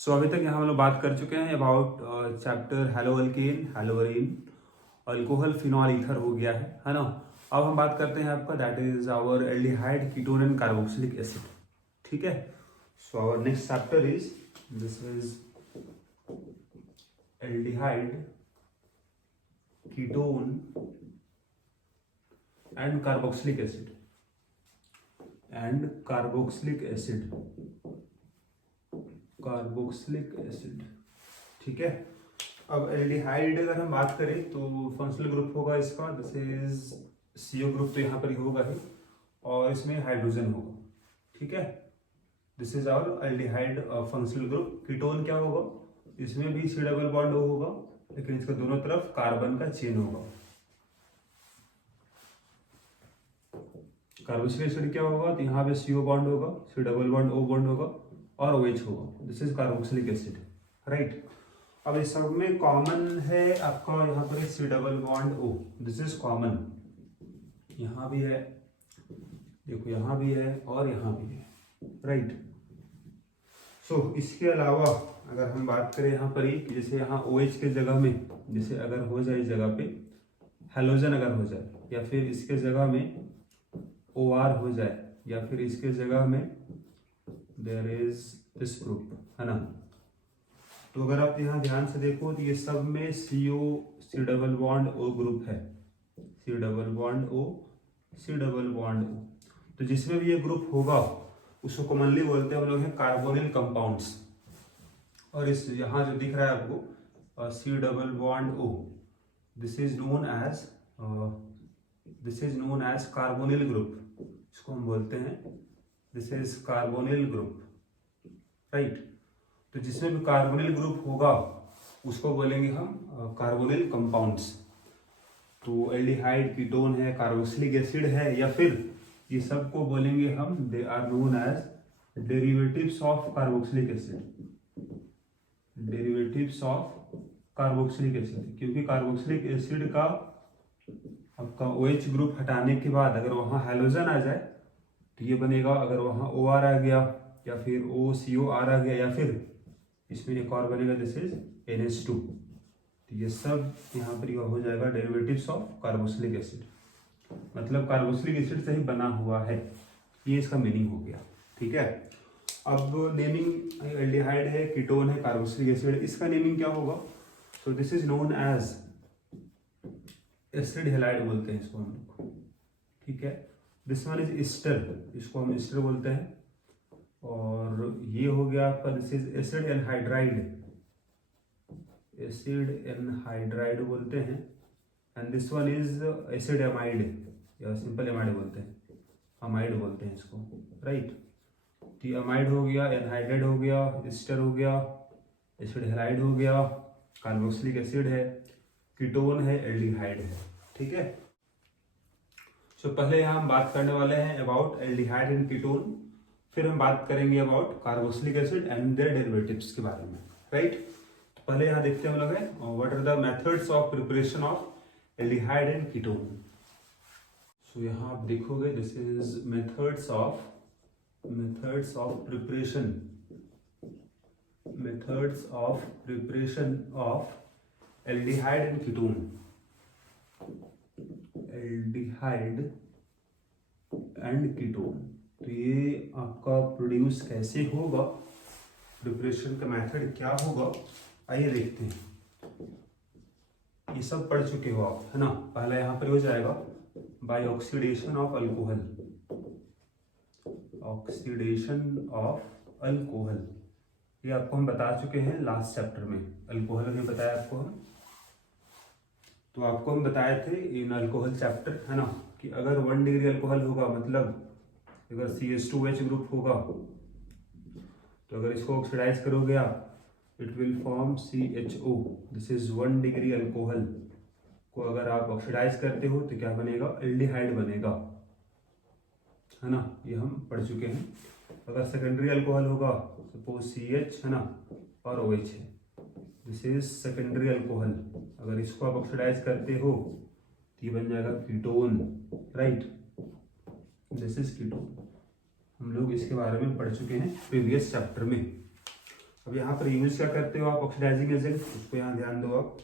सो अभी तक यहाँ हम लोग बात कर चुके हैं about chapter haloalkane, haloarene, alcohol, phenol, ether हो गया है ना। अब हम बात करते हैं आपका that is our aldehyde, ketone and carboxylic acid. ठीक है, so our next chapter is this is aldehyde, ketone and carboxylic acid carboxylic acid. ठीक है, अब एल्डिहाइड अगर हम बात करें तो फंक्शनल ग्रुप होगा इसका, दिस इज CO ग्रुप तो यहाँ पर ही होगा ही, और इसमें हाइड्रोजन होगा। ठीक है, this is our aldehyde functional group. Ketone क्या होगा, इसमें भी C डबल बॉन्ड O होगा, लेकिन इसका दोनों तरफ कार्बन का चेन होगा। कार्बोक्सिलिक एसिड क्या होगा, तो यहाँ पे CO बॉन्ड होगा, C double bond O bond होगा और OH होगा। This is carboxylic acid, right. अब इस सब में कॉमन है आपका यहाँ पर C double bond O, this is common. यहाँ भी है, देखो यहाँ भी है और यहाँ भी है, राइट। सो इसके अलावा अगर हम बात करें यहाँ पर ही, जैसे यहाँ OH के जगह में, जैसे अगर हो जाए इस जगह पे हेलोजन अगर हो जाए, या फिर इसके जगह में OR हो जाए, या फिर इसके जगह में देयर इज दिस ग्रुप, है ना। तो अगर आप यहाँ ध्यान से देखो तो ये सब में C double bond O group है, C double bond O, C double bond O। तो जिसमें भी ये ग्रुप होगा उसको कॉमनली बोलते हैं हम लोग हैं कार्बोनिल कंपाउंड्स। और इस यहाँ जो दिख रहा है आपको C double bond O, this is known as carbonyl group, इसको हम बोलते हैं this is carbonyl group, right. तो जिसमें भी कार्बोनिल ग्रुप होगा उसको बोलेंगे हम कार्बोनिल कंपाउंड्स। तो एल्डिहाइड, कीटोन है, कार्बोक्सिलिक एसिड है, या फिर ये सब को बोलेंगे हम they are known as derivatives of carboxylic acid, derivatives of carboxylic acid. क्योंकि कार्बोक्सिलिक एसिड का आपका OH ग्रुप हटाने के बाद अगर वहाँ हेलोजन आ जाए तो ये बनेगा, अगर वहाँ OR आ गया या फिर OCOR आ गया, या फिर इसमें एक और बनेगा दिस इज NH2। तो ये सब यहाँ पर हो जाएगा डेरिवेटिव्स ऑफ कार्बोक्सिलिक एसिड, मतलब कार्बोक्सिलिक एसिड से ही बना हुआ है, ये इसका मीनिंग हो गया। ठीक है, अब नेमिंग एल्डिहाइड है, कीटोन है, कार्बोक्सिलिक एसिड, इसका नेमिंग क्या होगा। So this is known as acid halide बोलते हैं इसको हम लोग। ठीक है, दिस वन इज ईस्टर, इसको हम ईस्टर बोलते हैं। और ये हो गया आपका this is acid anhydride, acid anhydride बोलते हैं। And this one is acid amide, या सिंपल एमाइड बोलते हैं, अमाइड बोलते हैं इसको, राइट। तो अमाइड हो गया, एनहाइड्राइड हो गया, ईस्टर हो गया, एसिड हेलाइड हो गया, कार्बोक्सिलिक एसिड है, कीटोन है, एल्डिहाइड है। ठीक है, सो पहले यहाँ हम बात करने वाले हैं अबाउट एल्डिहाइड एंड कीटोन, फिर हम बात करेंगे about carboxylic acid and their derivatives के बारे में, राइट। तो पहले यहाँ देखते हैं हम लोग हैं what are the methods of preparation of aldehyde and ketone. So यहाँ आप देखोगे this is methods of preparation of aldehyde and ketone, aldehyde and ketone. तो ये आपका प्रोड्यूस कैसे होगा, प्रिपरेशन का मेथड क्या होगा, आइए देखते हैं। ये सब पढ़ चुके हो आप, है ना। पहला यहाँ पर हो जाएगा by oxidation of alcohol, oxidation of alcohol, ये आपको हम बता चुके हैं लास्ट चैप्टर में। अल्कोहल में बताया आपको हम, तो आपको हम बताए थे इन अल्कोहल चैप्टर, है ना, कि अगर 1 डिग्री अल्कोहल होगा, मतलब अगर CH2H ग्रुप होगा, तो अगर इसको ऑक्सीडाइज करोगे आप it will form CHO, this is 1 degree alcohol को अगर आप ऑक्सीडाइज करते हो तो क्या बनेगा, एल्डिहाइड बनेगा, है ना। ये हम पढ़ चुके हैं। अगर सेकेंडरी अल्कोहल होगा, सपोज CH है ना और OH है, दिस इज सेकेंडरी अल्कोहल, अगर इसको आप ऑक्सीडाइज करते हो तो ये बन जाएगा ketone, right, this is ketone. हम लोग इसके बारे में पढ़ चुके हैं प्रीवियस चैप्टर में। अब यहाँ पर यूज क्या करते हो आप ऑक्सीडाइजिंग एजेंट, उसको यहाँ ध्यान दो आप।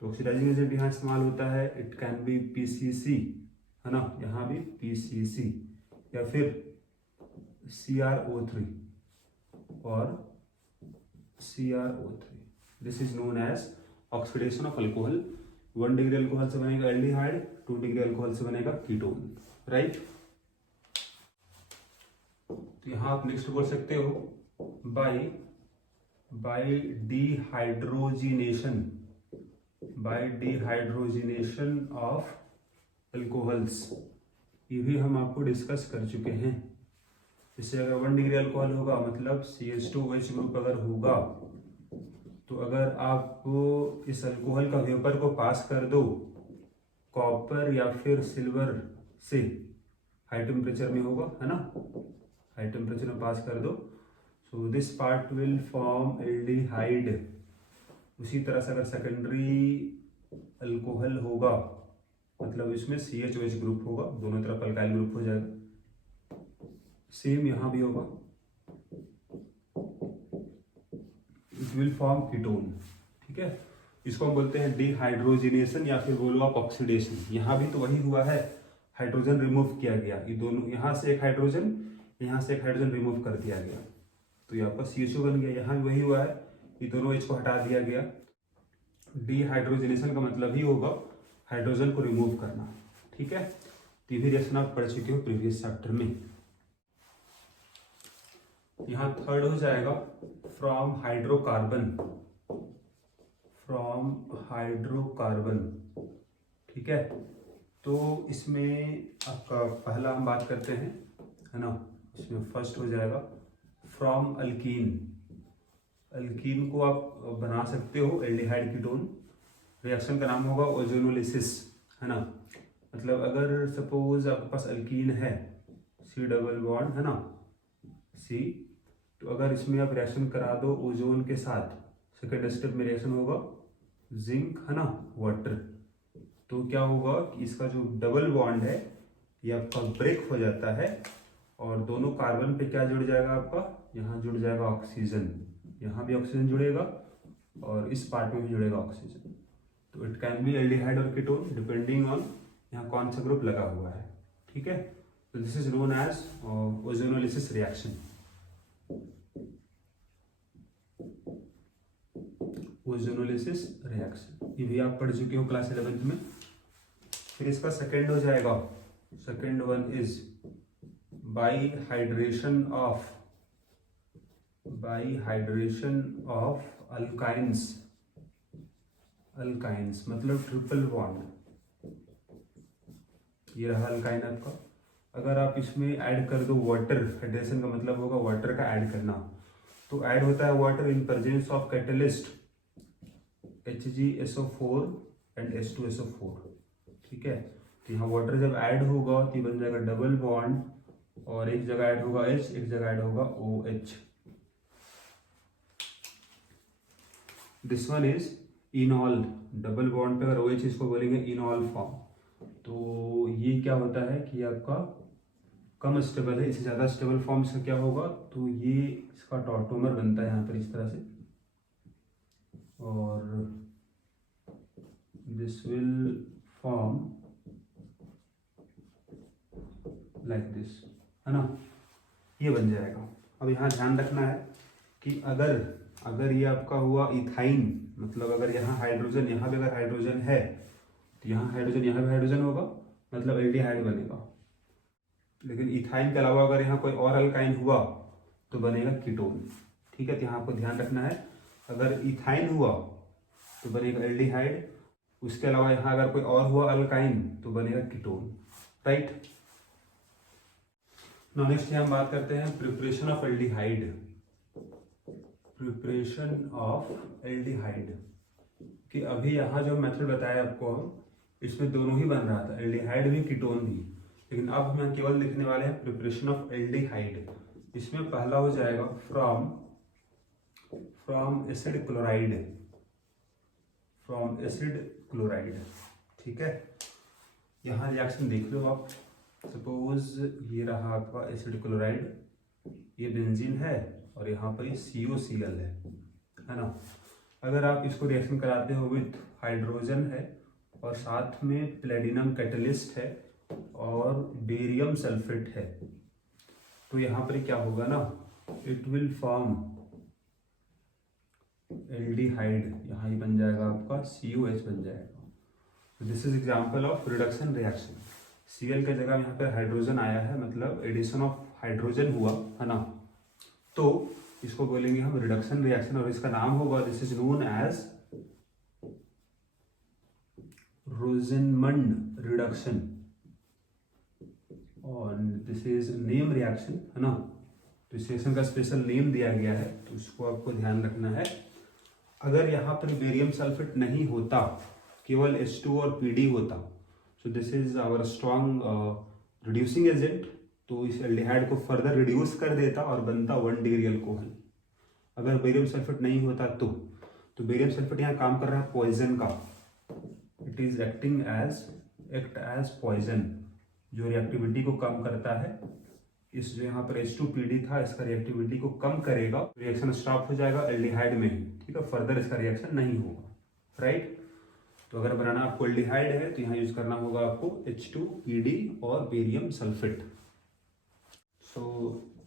तो ऑक्सीडाइजिंग एजेंट यहाँ इस्तेमाल होता है, इट कैन बी पीसीसी, है ना, यहाँ भी पीसीसी या फिर CrO3 और CrO3। This is known as oxidation of alcohol. 1 degree alcohol से बनेगा एल्डिहाइड, 2 डिग्री अल्कोहल से बनेगा कीटोन, राइट। तो यहाँ आप नेक्स्ट बोल सकते हो बाय डिहाइड्रोजिनेशन ऑफ अल्कोहल्स। ये भी हम आपको डिस्कस कर चुके हैं। इससे अगर 1 डिग्री अल्कोहल होगा मतलब CH2OH ग्रुप अगर होगा, तो अगर आप इस अल्कोहल का वेपर को पास कर दो कॉपर या फिर सिल्वर से, हाई टेम्परेचर में होगा, है ना, हाई टेम्परेचर में पास कर दो, so this part will form aldehyde. उसी तरह से अगर सेकेंडरी अल्कोहल होगा मतलब इसमें CH OH ग्रुप होगा, दोनों तरफ अल्काइल ग्रुप हो जाएगा। सेम यहाँ भी होगा, इट विल फॉर्म कीटोन, ठीक है। इसको हम बोलते हैं डिहाइड्रोजिनेशन या फिर बोलो आप ऑक्सीडेशन। यहाँ भी तो वही हुआ है, हाइड्रोजन रिमूव किया गया, ये दोनों, यहाँ से एक हाइड्रोजन, यहाँ से एक हाइड्रोजन रिमूव कर दिया गया, तो यहाँ पर CHO बन गया। यहाँ भी वही हुआ है, ये दोनों H को हटा दिया गया। डिहाइड्रोजिनेशन का मतलब ही होगा हाइड्रोजन को रिमूव करना, ठीक है। तो ये भी रिएक्शन आप पढ़ चुके हो प्रीवियस चैप्टर में। यहाँ थर्ड हो जाएगा फ्रॉम हाइड्रोकार्बन, ठीक है। तो इसमें आपका पहला हम बात करते हैं, है ना, इसमें फर्स्ट हो जाएगा फ्रॉम अल्कीन। अल्कीन को आप बना सकते हो एल्डिहाइड कीटोन। रिएक्शन का नाम होगा ओजोनोलिसिस, है ना। मतलब अगर सपोज आपके पास अल्कीन है, C डबल बॉन्ड, है ना, C, तो अगर इसमें आप रिएक्शन करा दो ओजोन के साथ, सेकेंड स्टेप में रिएक्शन होगा जिंक, है ना, वाटर, तो क्या होगा कि इसका जो डबल बॉन्ड है ये आपका ब्रेक हो जाता है और दोनों कार्बन पे क्या जुड़ जाएगा आपका, यहाँ जुड़ जाएगा ऑक्सीजन, यहाँ भी ऑक्सीजन जुड़ेगा और इस पार्ट में भी जुड़ेगा ऑक्सीजन। तो इट कैन बी एल्डिहाइड और कीटोन डिपेंडिंग ऑन यहाँ कौन सा ग्रुप लगा हुआ है, ठीक है। तो this is known as ozonolysis reaction. Ozonolysis reaction ये भी आप पढ़ चुके हो क्लास 11th में। फिर इसका सेकेंड हो जाएगा, second one is by hydration of alkynes मतलब ट्रिपल बॉन्ड। ये रहा अल्काइन आपका। अगर आप इसमें ऐड कर दो वाटर, हाइड्रेशन का मतलब होगा वाटर का ऐड करना, तो ऐड होता है water in presence of catalyst HgSO4 and H2SO4, ठीक है। तो यहाँ वाटर जब ऐड होगा तो ये बन जाएगा डबल बॉन्ड और एक जगह ऐड होगा H, एक जगह ऐड होगा OH। This one is इनॉल, double bond पे अगर OH इसको बोलेंगे इनॉल फॉर्म। तो ये क्या होता है कि आपका कम स्टेबल है, इससे ज़्यादा स्टेबल फॉर्म से क्या होगा, तो ये इसका टॉटोमर बनता है यहाँ पर इस तरह से, और this will form like this, है ना, ये बन जाएगा। अब यहाँ ध्यान रखना है कि अगर ये आपका हुआ इथाइन, मतलब अगर यहाँ हाइड्रोजन, यहाँ पे अगर हाइड्रोजन है तो यहाँ हाइड्रोजन, यहाँ भी हाइड्रोजन होगा, मतलब एल्डिहाइड बनेगा। लेकिन इथाइन के अलावा अगर यहाँ कोई और अल्काइन हुआ तो बनेगा कीटोन, ठीक है। तो यहाँ आपको ध्यान रखना है, अगर इथाइन हुआ तो बनेगा एल्डिहाइड, उसके अलावा यहाँ अगर कोई और हुआ अल्काइन तो बनेगा कीटोन, राइट। नाउ नेक्स्ट हम बात करते हैं preparation of aldehyde. Preparation of aldehyde कि अभी यहाँ जो मेथड बताया आपको हम, इसमें दोनों ही बन रहा था, एल्डिहाइड भी कीटोन भी, लेकिन अब हम यहाँ केवल लिखने वाले हैं प्रिपरेशन ऑफ एल्डिहाइड। इसमें पहला हो जाएगा फ्रॉम एसिड क्लोराइड, ठीक है। यहाँ रिएक्शन देख लो आप, सपोज ये रहा आपका एसिड क्लोराइड, ये बेंजीन है और यहाँ पर ये COCl है ना। अगर आप इसको रिएक्शन कराते हो विथ हाइड्रोजन है और साथ में प्लेटिनम कैटलिस्ट है और बेरियम सल्फेट है, तो यहाँ पर क्या होगा ना, इट विल फॉर्म एल्डिहाइड, यहाँ ही बन जाएगा आपका COH बन जाएगा। This is example of reduction reaction. Cl के जगह यहाँ पे हाइड्रोजन आया है, मतलब एडिशन ऑफ हाइड्रोजन हुआ है ना, तो इसको बोलेंगे हम रिडक्शन रिएक्शन और इसका नाम होगा, this is known as Rosenmund reduction और दिस इज नेम रिएक्शन है ना। तो इस रिएक्शन का स्पेशल नेम दिया गया है, तो इसको आपको ध्यान रखना है। अगर यहाँ पर बेरियम सल्फेट नहीं होता, केवल H2 और PD होता, so this is our strong reducing agent, तो इस एल्डिहाइड को फर्दर रिड्यूस कर देता और बनता 1 डिग्री अल्कोहल। अगर बेरियम सल्फेट नहीं होता तो बेरियम सल्फेट यहाँ काम कर रहा है पॉइजन का, it is act as poison, जो रिएक्टिविटी को कम करता है। इस जो यहाँ पर H2PD था, इसका रिएक्टिविटी को कम करेगा, रिएक्शन स्टॉप हो जाएगा एल्डिहाइड में ही, ठीक है, फर्दर इसका रिएक्शन नहीं होगा, राइट। तो अगर बनाना आपको एल्डिहाइड है तो यहाँ यूज करना होगा आपको H2PD और बेरियम सल्फेट। सो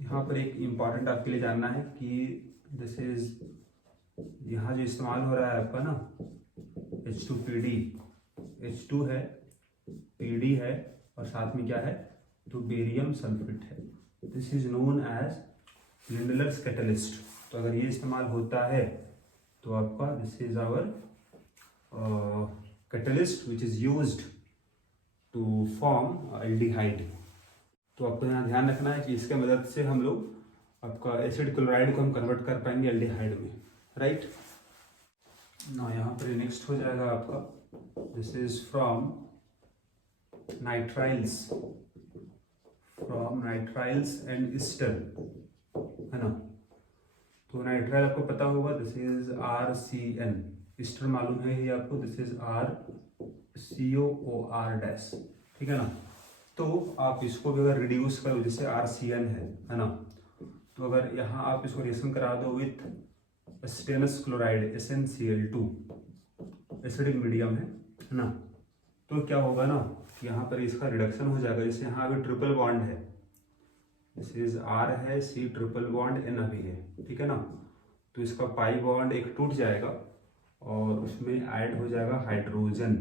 यहाँ पर एक इम्पॉर्टेंट आपके लिए जानना है कि दिस इज, यहाँ जो इस्तेमाल हो रहा है आपका ना H2PD, H2 है, PD है और साथ में क्या है, तो बेरियम सल्फेट है। This is known as Lindlar's catalyst. तो अगर ये इस्तेमाल होता है तो आपका this is our catalyst which is used to form aldehyde. तो आपको यहाँ ध्यान रखना है कि इसके मदद से हम लोग आपका एसिड क्लोराइड को हम कन्वर्ट कर पाएंगे एल्डिहाइड में, राइट ना। यहाँ पर नेक्स्ट हो जाएगा आपका, this is from nitriles and Easter है ना। तो नाइट्राइल आपको पता होगा, दिस इज RCN, ईस्टर मालूम है ये आपको, दिस इज RCOOR-, ठीक है ना। तो आप इसको भी अगर रिड्यूस करो, जैसे RCN है ना, तो अगर यहाँ आप इसको रिएक्शन करा दो with stannous chloride SnCl2, acidic medium है ना, तो क्या होगा ना, यहाँ पर इसका रिडक्शन हो जाएगा। जैसे यहाँ अभी ट्रिपल बॉन्ड है, दिस इज R है, C ट्रिपल बॉन्ड N अभी है, ठीक है ना, तो इसका पाई बॉन्ड एक टूट जाएगा और उसमें ऐड हो जाएगा हाइड्रोजन।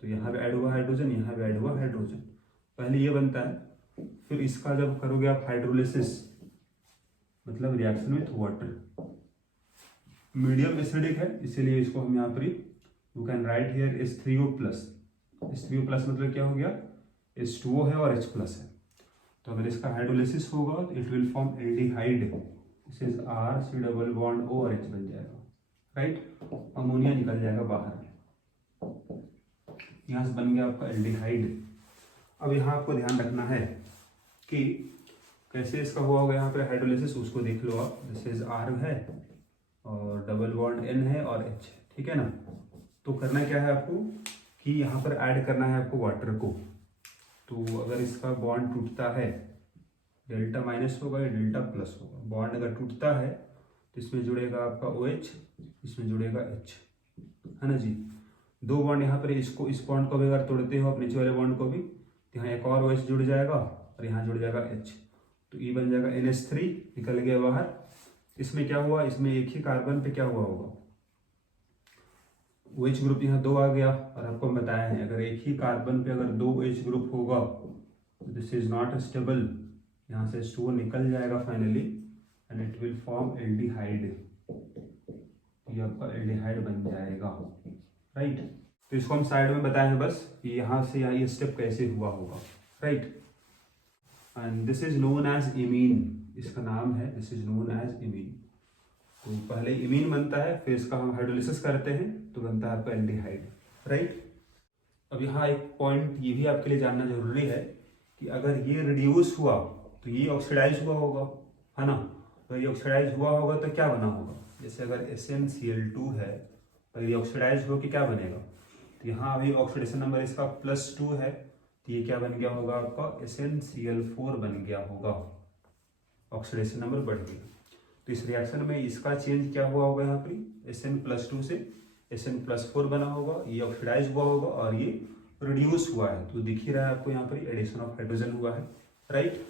तो यहाँ भी ऐड हुआ हाइड्रोजन, यहाँ भी ऐड हुआ हाइड्रोजन, पहले ये बनता है, फिर इसका जब करोगे आप हाइड्रोलिसिस, मतलब reaction with water, medium acidic है, इसीलिए इसको हम यहाँ पर you can write here H3O+, H3O+ मतलब क्या हो गया, H2O है और H+ है। तो अगर इसका हाइड्रोलिसिस होगा तो it will form aldehyde, this is RC double bond O और H बन जाएगा, राइट। अमोनिया निकल जाएगा बाहर, यहाँ से बन गया आपका एल्डिहाइड। अब यहाँ आपको ध्यान रखना है कि कैसे इसका हुआ होगा, यहाँ पे हाइड्रोलिसिस उसको देख लो आप, दिस इज R है और डबल बॉन्ड N है और H, ठीक है ना। तो करना क्या है आपको कि यहाँ पर ऐड करना है आपको वाटर को। तो अगर इसका बॉन्ड टूटता है, डेल्टा माइनस होगा या डेल्टा प्लस होगा, बॉन्ड अगर टूटता है तो इसमें जुड़ेगा आपका OH, इसमें जुड़ेगा H, है ना जी। दो बॉन्ड यहाँ पर, इसको, इस बॉन्ड को भी अगर तोड़ते हो आप नीचे वाले बॉन्ड को भी, तो यहाँ एक और OH जुड़ जाएगा और यहाँ जुड़ जाएगा H, तो E बन जाएगा NH3, निकल गया बाहर। इसमें क्या हुआ, इसमें एक ही कार्बन पे क्या हुआ होगा, OH ग्रुप यहाँ 2 आ गया, और आपको बताया है अगर एक ही कार्बन पे अगर 2 OH ग्रुप होगा तो दिस इज नॉट स्टेबल, यहाँ से H2O निकल जाएगा finally and it will form aldehyde, ये आपका एल्डिहाइड बन जाएगा, राइट। तो इसको हम साइड में बताए हैं बस कि यहाँ से यहाँ ये स्टेप कैसे हुआ होगा, right. And this is known as imine, इसका नाम है, this is known as imine. तो पहले इमीन बनता है, फिर इसका हम हाइड्रोलिसिस करते हैं तो बनता है आपका एल्डिहाइड, राइट। अब यहाँ एक पॉइंट ये भी आपके लिए जानना जरूरी है कि अगर ये रिड्यूस हुआ तो ये ऑक्सीडाइज हुआ होगा, है ना। तो ये ऑक्सीडाइज हुआ होगा तो क्या बना होगा, जैसे अगर SnCl2 है तो ये ऑक्सीडाइज हो के क्या बनेगा, तो यहाँ अभी ऑक्सीडेशन नंबर इसका +2 है, तो ये क्या बन गया होगा आपका SnCl4 बन गया होगा, ऑक्सीडेशन नंबर बढ़ गया। तो इस रिएक्शन में इसका चेंज क्या हुआ होगा, यहाँ पर Sn+2 से Sn+4 बना होगा, ये ऑक्सीडाइज हुआ होगा और ये रिड्यूस हुआ है। तो दिख ही रहा है आपको यहाँ पर एडिशन ऑफ हाइड्रोजन हुआ है, राइट।